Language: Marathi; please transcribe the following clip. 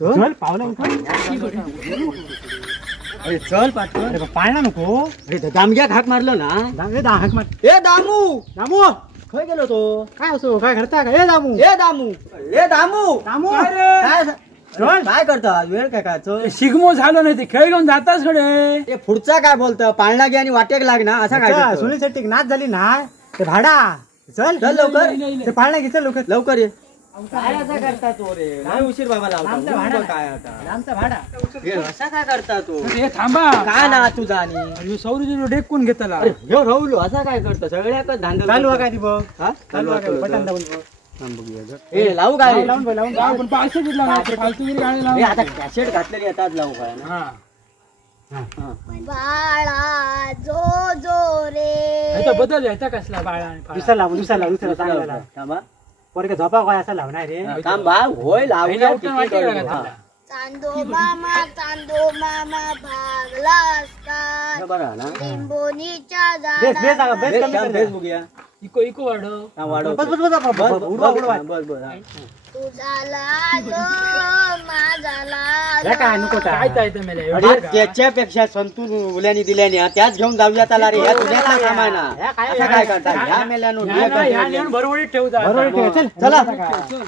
चल पावला अरे चल पाठव. अरे पाळणा नको. अरे दामग्याक हाक मारलो ना. हाक मार. ए दामू दामू खय गेलो तो. काय असो काय करता का? ए दामू ए दामू ए दामू दामू काय चल काय करता वेळ काय काय चल. शिगमो झालो नाही ते खेळ घेऊन जाताच कडे. ते पुढचा काय बोलतं पाळणा घे आणि वाटेक लाग ना असा काय करतो? सुनील शेट्टी नाच झाली ना ते भाडा चल चल लवकर. ते पाळणा घे चल लवकर लवकर ये. काय असा करता तो रे. काय उशीर बाबा आमचा लावता भाडा काय आता आमचा भाडा हे असा काय करता तो. हे थांबा काय ना तुझा आणि सौरजी डेकून घेतला. अरे ह्यो राहुल असा काय करतो सगळ्याकच धांदल चालू आहे काय ती बघ हा चालू आहे काय बटन दाबून बघ. ए लावू काय लावून बघ लावून पण पाचशे घेतला ना फालतूगिरी गाडी ए लावून. आता कॅसेट घातलेली आताच लावू काय ना. हा बाळा जो जो रे ह्याचा बदल ह्याचा कसला बाळा आणि फाळा. दुसरा चांगला थांबा पोरगे झोपा काय असं लावणार रे. थांब बा होय लावू पहिला उठून वाटेल का त्याला? चांदो मामा भागलास काय बघा ना. लिंबोनीच्या बेस बेस झाडाला बेस कमी कर. बेस बघूया. इको इको वाढव. हा, वाढव. बस बस बस बस उडवा उडवा बस बस हा. तुझा लाडो माझा हे काय लाडो नको काय काय जायचं मेले अरे त्याच्यापेक्षा संतून उल्यानी दिल्यानी हा, त्याच घेऊन जाऊया त्याला रे. ह्या तुझ्यातला सामान हा. ह्या काय- असं काय करता ह्या मेल्यानं ह्या नेऊन बरोबरी ठेवता. बरोबर चल चला चल.